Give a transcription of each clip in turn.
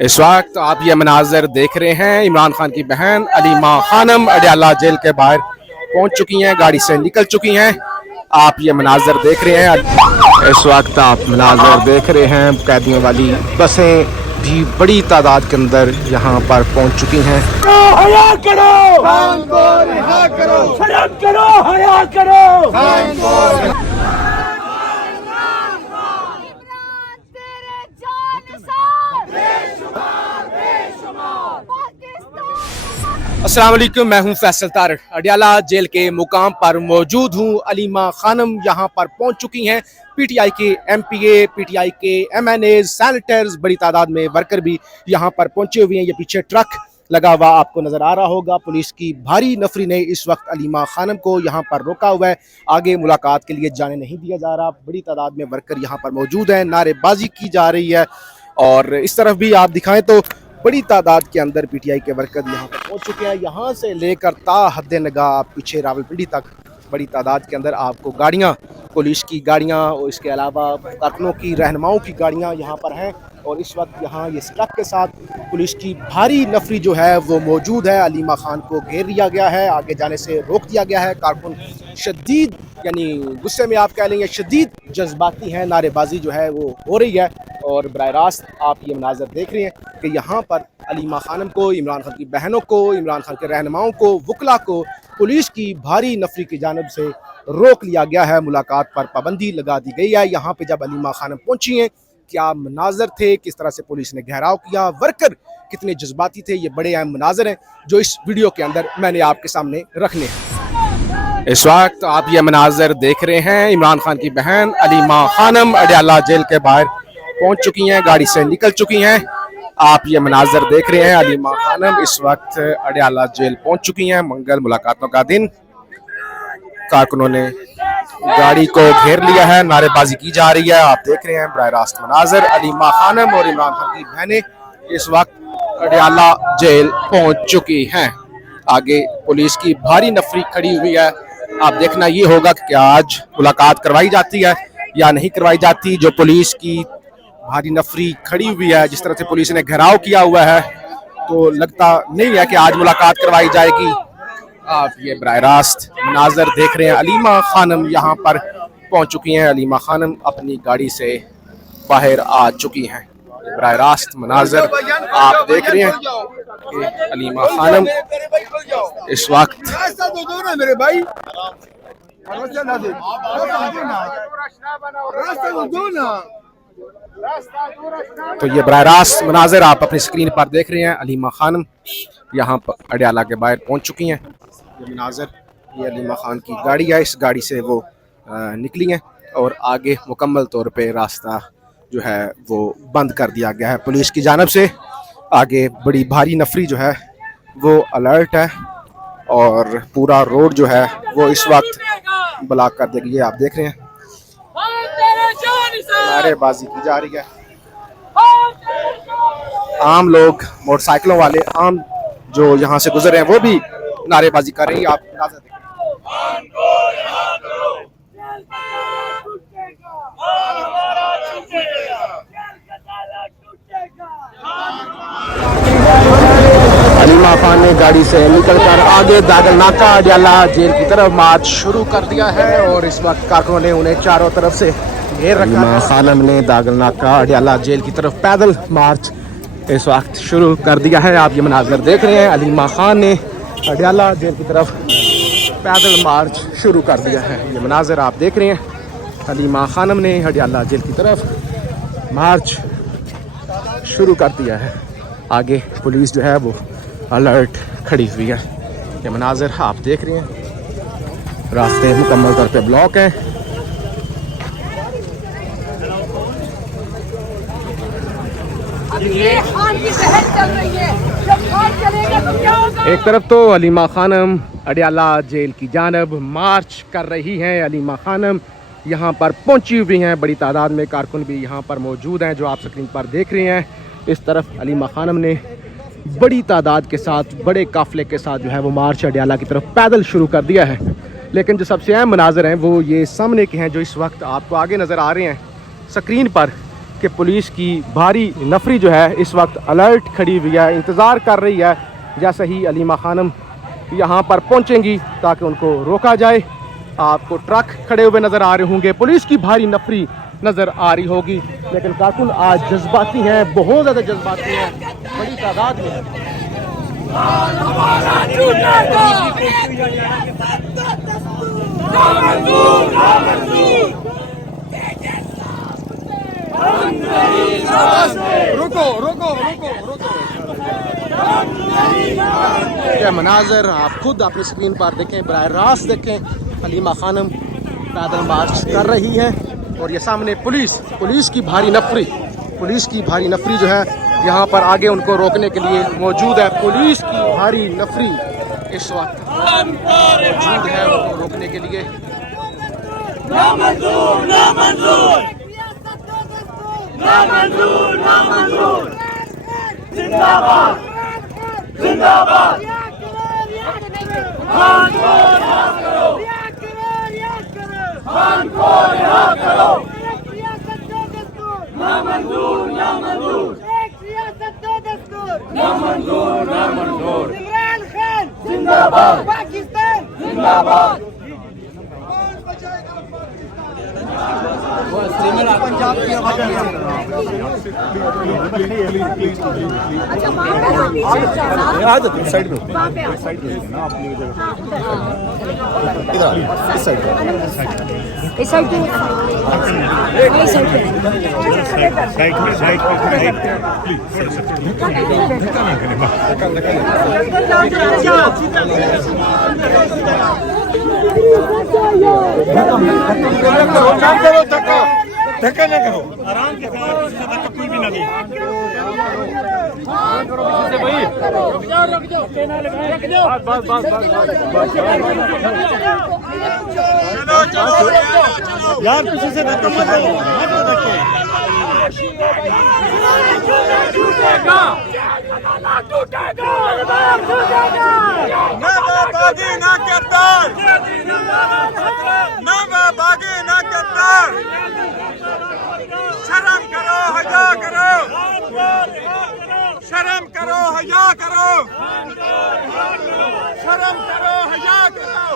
इस वक्त आप ये मनाजर देख रहे हैं, इमरान खान की बहन अलीमा खानम अडयाला जेल के बाहर पहुंच चुकी हैं, गाड़ी से निकल चुकी हैं। आप ये मनाजर देख रहे हैं, इस वक्त आप मनाजर देख रहे हैं। कैदियों वाली बसें भी बड़ी तादाद के अंदर यहाँ पर पहुंच चुकी हैं। हया करो, खान को रिहा करो, शर्म करो, हया करो, खान को। अस्सलाम वालेकुम, मैं हूं फैसल तारक, अडयाला जेल के मुकाम पर मौजूद हूं। अलीमा खानम यहां पर पहुंच चुकी हैं। पीटीआई के एमपीए, पीटीआई के एमएनए, सैनिटर्स, बड़ी तादाद में वर्कर भी यहां पर पहुंचे हुए हैं। ये पीछे ट्रक लगा हुआ आपको नजर आ रहा होगा। पुलिस की भारी नफरी ने इस वक्त अलीमा खानम को यहां पर रोका हुआ है, आगे मुलाकात के लिए जाने नहीं दिया जा रहा। बड़ी तादाद में वर्कर यहां पर मौजूद हैं, नारेबाजी की जा रही है। और इस तरफ भी आप दिखाएं तो बड़ी तादाद के अंदर पीटीआई के वर्कर यहाँ पर पहुँच चुके हैं। यहाँ से लेकर ता हद निगाह पीछे रावलपिंडी तक बड़ी तादाद के अंदर आपको गाड़ियाँ, पुलिस की गाड़ियाँ और इसके अलावा कारकुनों की, रहनुमाओं की गाड़ियाँ यहाँ पर हैं। और इस वक्त यहाँ ये ट्रक के साथ पुलिस की भारी नफरी जो है वो मौजूद है। अलीमा खान को घेर लिया गया है, आगे जाने से रोक दिया गया है। कारकुन शदीद यानी गुस्से में आप कह लेंगे, शदीद जज्बाती हैं, नारेबाजी जो है वो हो रही है। और बराह रास्त आप ये मनाजर देख रहे हैं कि यहाँ पर अलीमा खानम को, इमरान खान की बहनों को, इमरान खान के रहनुमाओं को, वकला को पुलिस की भारी नफरी की जानिब से रोक लिया गया है। मुलाकात पर पाबंदी लगा दी गई है। यहाँ पे जब अलीमा खानम पहुंची हैं, क्या मनाजर थे, किस तरह से पुलिस ने घेराव किया, वर्कर कितने जज्बाती थे, ये बड़े अहम मनाजर हैं जो इस वीडियो के अंदर मैंने आपके सामने रखने हैं। इस वक्त आप ये मनाजर देख रहे हैं, इमरान खान की बहन अलीमा खानम अडयाला जेल के बाहर पहुंच चुकी हैं, गाड़ी से निकल चुकी हैं। आप ये मनाजर देख रहे हैं, अलीमा खानम इस वक्त अडयाला जेल पहुंच चुकी हैं। मंगल मुलाकातों का दिन, कारकुनों ने गाड़ी को घेर लिया है, नारेबाजी की जा रही है। आप देख रहे हैं बराह रास्त मनाजर। अलीमा खानम और इमरान खान की बहनें इस वक्त अडयाला जेल पहुंच चुकी हैं। आगे पुलिस की भारी नफरी खड़ी हुई है। आप देखना ये होगा कि क्या आज मुलाकात करवाई जाती है या नहीं करवाई जाती। जो पुलिस की भारी नफरी खड़ी हुई है, जिस तरह से पुलिस ने घेराव किया हुआ है, तो लगता नहीं है कि आज मुलाकात करवाई जाएगी। आप ये बराह रास्त मनाजर देख रहे हैं। अलीमा खानम यहाँ पर पहुँच चुकी हैं। अलीमा खानम अपनी गाड़ी से बाहर आ चुकी हैं। बराह रास्त मनाजर आप देख रहे हैं कि अलीमा खानम इस वक्त तो ये बराह रास्त मनाजर आप अपनी स्क्रीन पर देख रहे हैं। अलीमा खानम यहाँ पर अडयाला के बाहर पहुँच चुकी हैं। ये मनाजर, ये अलीमा खान की गाड़ी है, इस गाड़ी से वो निकली हैं और आगे मुकम्मल तौर पे रास्ता जो है वो बंद कर दिया गया है पुलिस की जानिब से। आगे बड़ी भारी नफरी जो है वो अलर्ट है और पूरा रोड जो है वो इस वक्त ब्लॉक कर दिया गया। आप देख रहे हैं नारेबाजी की जा रही है। आम लोग, मोटरसाइकिलों वाले, आम जो यहाँ से गुजर रहे हैं वो भी नारेबाजी कर रही है। आप नजर देखें। अलीमा खान ने गाड़ी से निकलकर आगे दागल नाका अडयाला जेल की तरफ मार्च शुरू कर दिया है और इस वक्त कारकुनों ने उन्हें चारों तरफ से घेर रखा है। अलीमा खानम ने दागल नाका अडयाला जेल की तरफ पैदल मार्च इस वक्त शुरू कर दिया है। आप ये मनाजर देख रहे हैं। अलीमा खान ने अडयाला जेल की तरफ पैदल मार्च शुरू कर दिया है। ये मनाजर आप देख रहे हैं। अलीमा खानम ने अडयाला जेल की तरफ मार्च शुरू कर दिया है। आगे पुलिस जो है वो अलर्ट खड़ी हुई है। ये मनाजर आप देख रहे हैं। रास्ते मुकम्मल तौर पे ब्लॉक हैं। एक तरफ तो अलीमा खानम अडयाला जेल की जानब मार्च कर रही हैं। अलीमा खानम यहाँ पर पहुँची हुई हैं। बड़ी तादाद में कारकुन भी यहाँ पर मौजूद हैं जो आप स्क्रीन पर देख रहे हैं। इस तरफ अलीमा खानम ने बड़ी तादाद के साथ, बड़े काफिले के साथ जो है वो मार्च अडयाला की तरफ पैदल शुरू कर दिया है। लेकिन जो सबसे अहम मनाजर हैं वो ये सामने के हैं जो इस वक्त आपको आगे नज़र आ रहे हैं स्क्रीन पर। कि पुलिस की भारी नफरी जो है इस वक्त अलर्ट खड़ी हुई है, इंतज़ार कर रही है जैसे ही अलीमा खानम यहाँ पर पहुँचेंगी ताकि उनको रोका जाए। आपको ट्रक खड़े हुए नज़र आ रहे होंगे, पुलिस की भारी नफरी नज़र आ रही होगी, लेकिन कारकुन आज जज्बाती हैं, बहुत ज़्यादा जज्बाती हैं, बड़ी तादाद में है। रुको रुको रुको रुको। ये मनाजर आप खुद अपनी स्क्रीन पर देखें, बराह रास्त देखें। अलीमा खानम पैदल मार्च कर रही है और ये सामने पुलिस की भारी नफरी जो है यहाँ पर आगे उनको रोकने के लिए मौजूद है। पुलिस की भारी नफरी इस वक्त मौजूद है उनको रोकने के लिए। जिंदाबाद जिंदाबाद खान को रिहा करो, खान को रिहा करो। ना मंजूर ना मंजूर, एक रियासत दो दस्तूर, ना मंजूर ना मंजूर। इमरान खान जिंदाबाद, पाकिस्तान जिंदाबाद। पंजाब की आवाज़ साइड में धक्का न करो, आराम के साथ, कोई भी ना दे। यार पीछे से धक्का मत दो, बागी ना करतार, बागी ना करतार। शर्म करो, हया करो, शर्म करो, हया करो, शर्म करो, हया करो।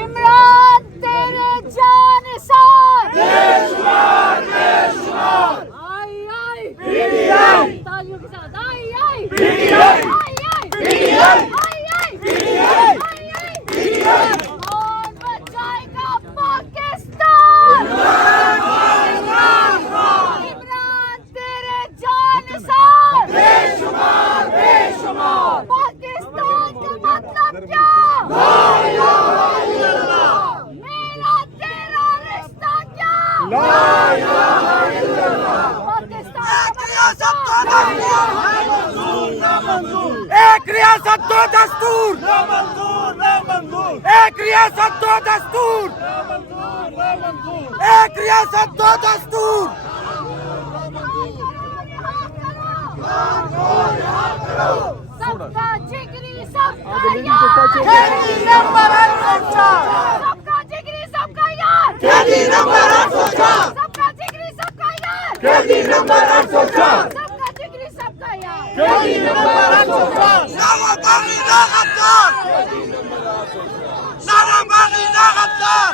इमरान तेरे जानिसार, बेशुमार बेशुमार। आई आई पीटीआई, तालियों के साथ आई आई पीटीआई, पीटीआई, पीटीआई, पीटीआई। कौन बचाएगा पाकिस्तान? इमरान तेरे जानिसार, बेशुमार बेशुमार। पाकिस्तान का मतलब क्या? मेरा तेरा रिश्ता क्या? एक रियासत दो दस्तूर, ना मंजूर ना मंजूर। एक रियासत दो दस्तूर, ना मंजूर ना मंजूर। एक रियासत दो दस्तूर। सबका जिगरी सबका यार, सबका जिगरी सबका यार, कैदी नंबर 804, सबका जिगरी सबका यार, कैदी नंबर 804, सबका जिगरी सबका यार। कैदी नंबर 804। नारा बागी ना गद्दार, नारा बागी ना गद्दार।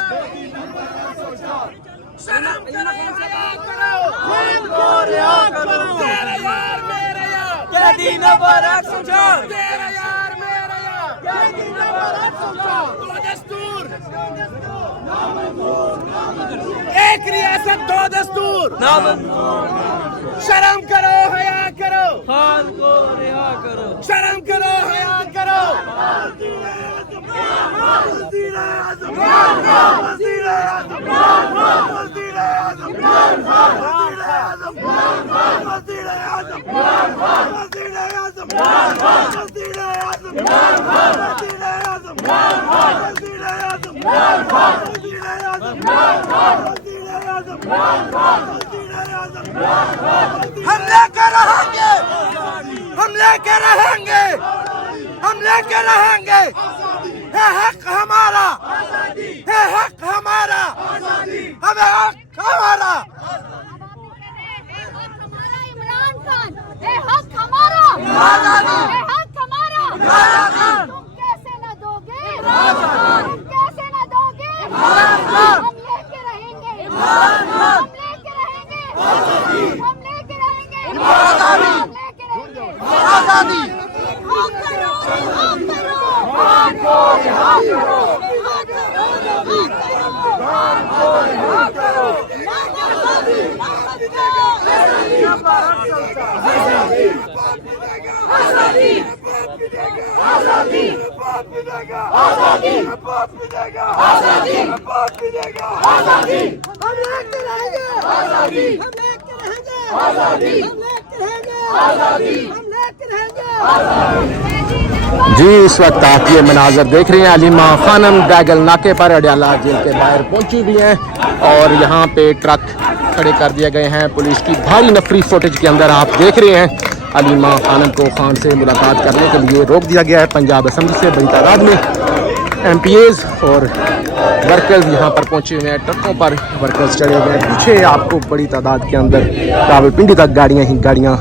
शर्म करो, हया करो, खान को रिहा करो। तेरा यार मेरा यार, कैदी नंबर 804, तेरा यार मेरा यार, कैदी नंबर 804। दो दस्तूर, एक रियासत दो दस्तूर, ना मंजूर। शर्म करो, हया करो, खान को रिहा करो। शर्म करो, हया करो। वज़ीर आज़म, वज़ीर आज़म, वज़ीर आज़म, वज़ीर आज़म, वज़ीर आज़म, वज़ीर आज़म, वज़ीर आज़म, वज़ीर आज़म, वज़ीर आज़म, वज़ीर आज़म, वज़ीर आज़म, वज़ीर आज़म। हम लेके रहेंगे, हम लेके रहेंगे, हम लेके रहेंगे। है हक हमारा, है हक हमारा, हमें हक हमारा। इमरान खान, ए हक हमारा, ए हक हमारा, तुम कैसे न दोगे, तुम कैसे न दोगे, हम लेके रहेंगे, हम लेके रहेंगे, हम लेके रहेंगे, हम लेके रहेंगे आजादी। हक करो, हक करो, हक करो, हक करो, हक करो, आजादी, आजादी, आजादी, आजादी, आजादी, हम लेके रहेंगे, आजादी, हम लेके रहेंगे, आजादी, हम लेके रहेंगे, आजादी, हम लेके रहेंगे, आजादी। जी इस वक्त आप ये मनाजर देख रहे हैं, अलीमा खानम बैगल नाके पर अडयाला जेल के बाहर पहुंची हुई हैं और यहाँ पे ट्रक खड़े कर दिए गए हैं। पुलिस की भारी नफरी फुटेज के अंदर आप देख रहे हैं अलीमा खानम को खान से मुलाकात करने के लिए रोक दिया गया है। पंजाब असम्बली से बड़ी तादाद में MPAs और वर्कर्स यहाँ पर पहुँचे हुए हैं, ट्रकों पर वर्कर्स चढ़े हुए हैं। पीछे आपको बड़ी तादाद के अंदर रावलपिंडी तक गाड़ियाँ ही गाड़ियाँ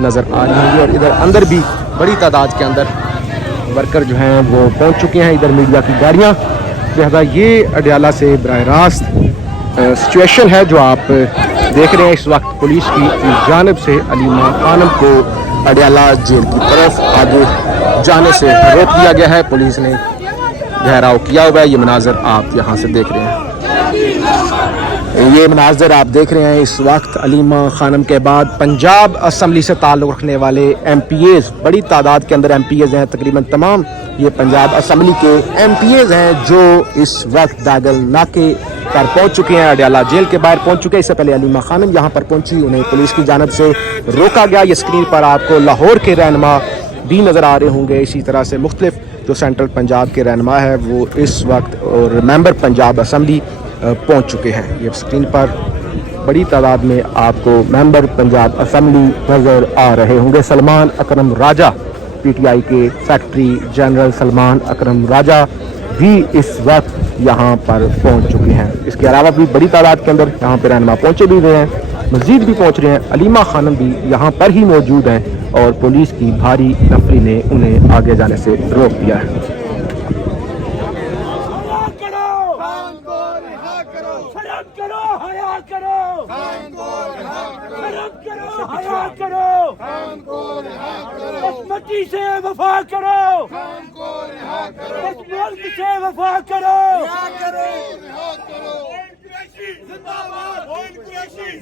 नज़र आ रही होंगी और इधर अंदर भी बड़ी तादाद के अंदर वर्कर जो हैं वो पहुंच चुके हैं। इधर मीडिया की गाड़ियां, लिहाजा ये अडयाला से बराह रास्त सिचुएशन है जो आप देख रहे हैं। इस वक्त पुलिस की जानिब से अलीमा खानम को अडयाला जेल की तरफ आगे जाने से रोक दिया गया है। पुलिस ने घेराव किया हुआ है। ये मनाजर आप यहाँ से देख रहे हैं, ये मनाजर आप देख रहे हैं इस वक्त अलीमा खानम के बाद पंजाब असम्बली से ताल्लुक़ रखने वाले MPAs, बड़ी तादाद के अंदर MPAs हैं, तकरीबन तमाम ये पंजाब असम्बली के MPAs हैं जो इस वक्त बैगल नाके पर पहुंच चुके हैं, अडयाला जेल के बाहर पहुंच चुके हैं। इससे पहले अलीमा खानम यहाँ पर पहुंची, उन्हें पुलिस की जानब से रोका गया। ये स्क्रीन पर आपको लाहौर के रहनुमा भी नज़र आ रहे होंगे, इसी तरह से मुख्तलिफ जो सेंट्रल पंजाब के रहनुमा है वो इस वक्त और मेंबर पंजाब असम्बली पहुंच चुके हैं। ये स्क्रीन पर बड़ी तादाद में आपको मेंबर पंजाब असम्बली नज़र आ रहे होंगे। सलमान अकरम राजा, PTI के सेक्रेटरी जनरल सलमान अकरम राजा भी इस वक्त यहाँ पर पहुँच चुके हैं। इसके अलावा भी बड़ी तादाद के अंदर यहाँ पर रहनुमा पहुँचे भी हुए हैं, मज़ीद भी पहुँच रहे हैं। अलीमा खानम भी यहाँ पर ही मौजूद हैं और पुलिस की भारी नफरी ने उन्हें आगे जाने से रोक दिया है। मट्टी से वफा करो, इस मुल्क से वफा करो,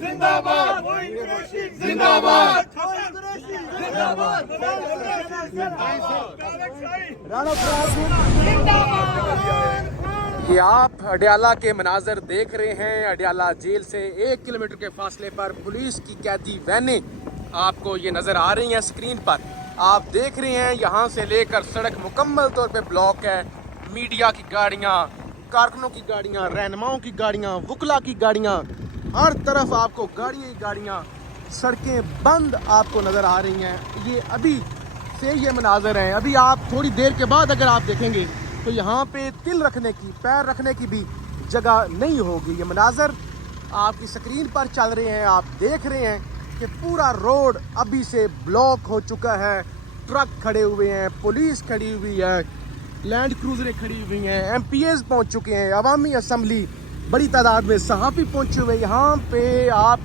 जिंदाबाद, जिंदाबाद, जिंदाबाद, ये आप अडयाला के मनाजर देख रहे हैं। अडयाला जेल से 1 किलोमीटर के फासले पर पुलिस की कैदी वैनें आपको ये नज़र आ रही हैं स्क्रीन पर। आप देख रहे हैं यहाँ से लेकर सड़क मुकम्मल तौर पे ब्लॉक है। मीडिया की गाड़ियाँ, कारकुनों की गाड़ियाँ, रहनुमाओं की गाड़ियाँ, वकला की गाड़ियाँ, हर तरफ आपको गाड़ियाँ ही गाड़ियाँ, सड़कें बंद आपको नज़र आ रही हैं। ये अभी से ये मनाजर हैं। अभी आप थोड़ी देर के बाद अगर आप देखेंगे तो यहाँ पे तिल रखने की, पैर रखने की भी जगह नहीं होगी। ये मनाजर आपकी स्क्रीन पर चल रहे हैं, आप देख रहे हैं कि पूरा रोड अभी से ब्लॉक हो चुका है। ट्रक खड़े हुए हैं, पुलिस खड़ी हुई है, लैंड क्रूजरें खड़ी हुई हैं, MPAs पहुंच चुके हैं, अवामी असम्बली बड़ी तादाद में सहाफ़ी पहुंचे हुए। यहाँ पे आप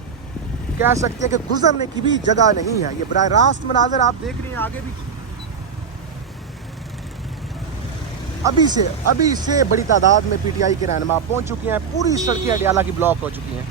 कह सकते हैं कि गुजरने की भी जगह नहीं है। ये बराह रास्त मनाजर आप देख रहे हैं। आगे भी अभी से बड़ी तादाद में PTI के रहनुमा पहुंच चुके हैं। पूरी सड़कें अडयाला की ब्लॉक हो चुकी हैं।